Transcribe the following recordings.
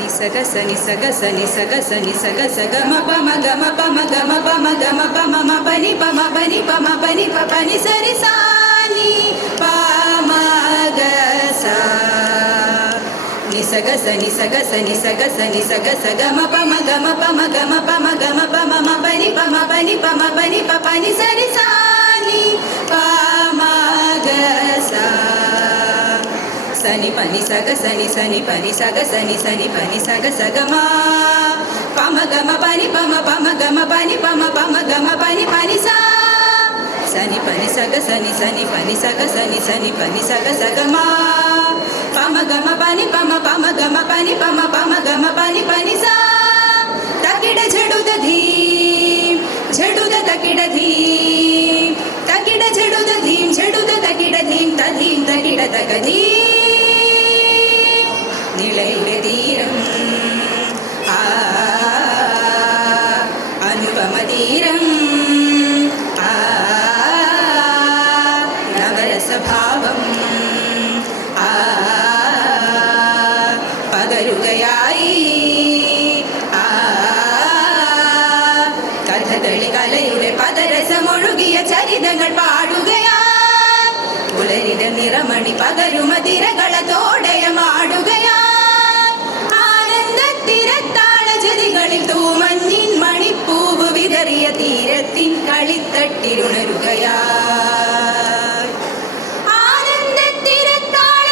నిసగ సని సగ సని సగ సని సగ సగ మ ప మ గ మ ప మ గ మ ప మ గ మ ప మ మ ప ప మ ప ప మ ప ప ప ని స ప మ గ సా ని సని సగ సని సగ సని సగ సగ మ ప మ గ మ ప మ గ మ ప మ గ మ ప మ మ ప మ ప మ ప ప మ గ సా సని పని సగ సని సని పని సగ సని సని పని సగ సగమా. పమ గమ పని పమ పమ గమ పని పమ పమ గమ పని పని సా. సని పని సగ సని సని పని సగ సని సని పని సగ సగమా. పమ గమ పని పమ పమ గమ పని పమ పమ గమ పని పని సా. తకిడ జడుద ధీ. జడుద తకిడ ధీ. తకిడ జడుద ధీ. തകിട നിളയുടെ തീരം. ആ അനുപമ തീരം. ആ നവരസഭാവം ആ പകരുകയായി. ആ കഥകളി കലയുടെ പദരസമൊഴുകിയ ചരിതങ്ങൾ പാടുകയാ. പുലരിത നിറമണി പകരുമതിരകള തോടയമാടുകയാ ആനന്ദത്തിരത്താള ജതികളിൽ തൂമഞ്ഞിൻ മണിപ്പൂവ് വിതറിയ തീരത്തിൻ കളിത്തട്ടിലുണരുകയാ. ആനന്ദത്തിരത്താള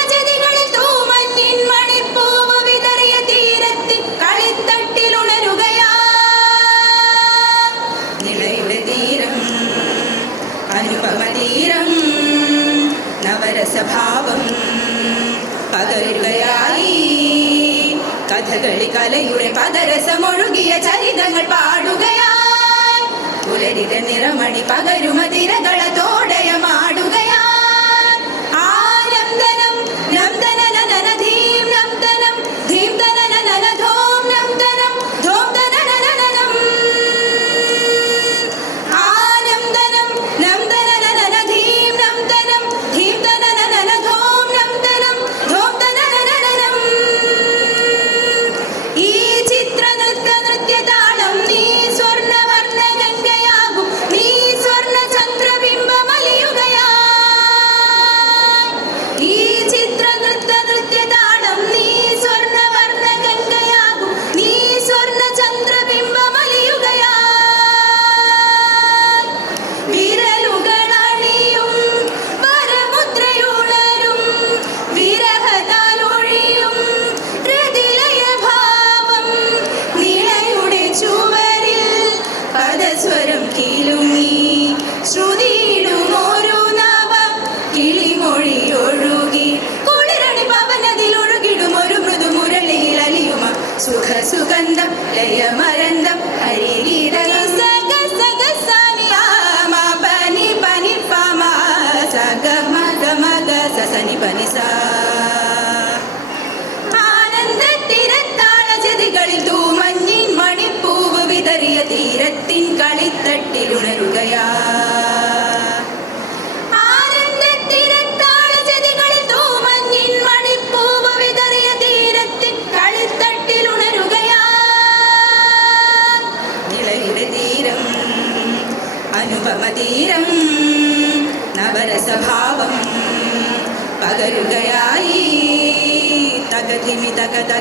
നവരസഭാവം പകരുകയായി. കഥകളി കലയുടെ പദരസമൊഴുകിയ ചരിതങ്ങൾ പാടുകയായി. പുലരിത നിറമണി പകരുമതിരകള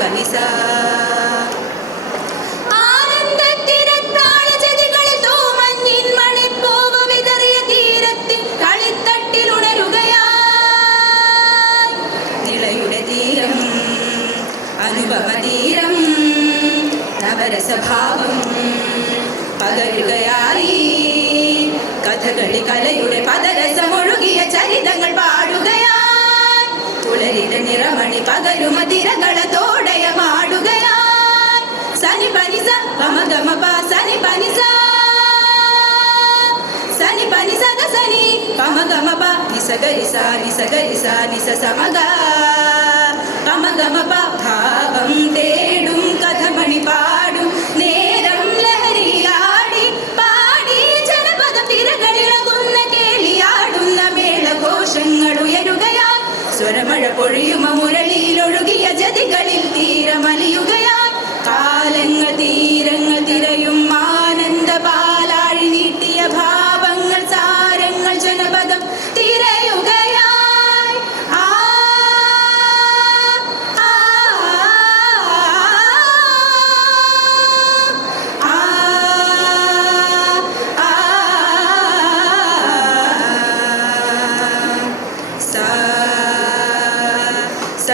പവിസാ അനുപമതീരം നവരസഭാവം പകരുകയായി. കഥകളി കലയുടെ പദരസം ഒഴുകിയ ചരിതങ്ങൾ പാടുകയായി തുളരിട നിറമണി പകരുമതിരകള പമ ഗമ പ നിസ ഗരിസ നിസ ഗരിസ നിസ സമഗ പമ ഗമ പ ഭാവം തേടും കഥമണി പാടും നേരം ലഹരിയാടി പാടി ജനപദ തിരകളിളകുന്ന കേളിയാടുന്ന മേളഘോഷങ്ങൾ ഉയരുകയാ സ്വരമഴ പൊഴിയുമ മുരളിയിലൊഴുകിയ ജതികളിൽ തീരമലിയുകയാ കാലങ്ങൾ തീരങ്ങൾ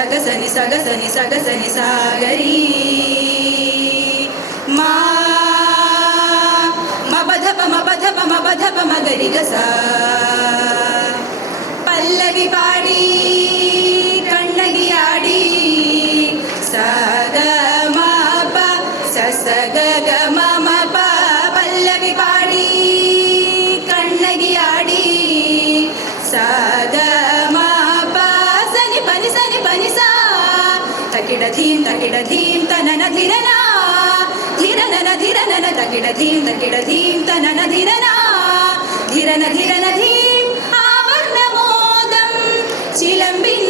సగ సని సగ సని సగ సని సాగరి మా మధ పమ పధ పమ పధ పమ గరిగస పల్లవి పాడీ ധീം തകിട ധീം തനന ധിരന. ധിരനന ധിരനന തകിട ധീം തകിട ധീം തനന ധിരന. ധിരന ധിരന ധീം ആവർണമോദം ചിലമ്പിന്നാദം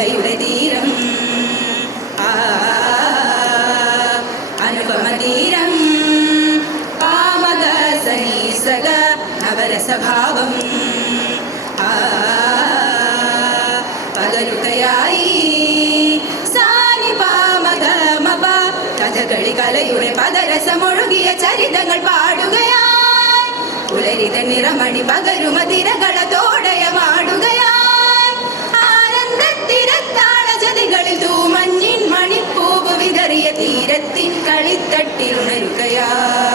നിളയുടെ തീരം. ആ അനുപമതീരം പാമക സനീസക നവരസഭാവം. ആ പകരുകയായി. സാനി പാമക മപ കഥകളി കലയുടെ പദരസമൊഴുകിയ ചരിതങ്ങൾ പാടുകയായി. പുലരിത നിറമണി പകരുമതിരകള തോടയമാടുകയായി തൂമഞ്ഞിൻ മണിപ്പൂവ് വിതറിയ തീരത്തിൻ കളിത്തട്ടിലുണരുകയായി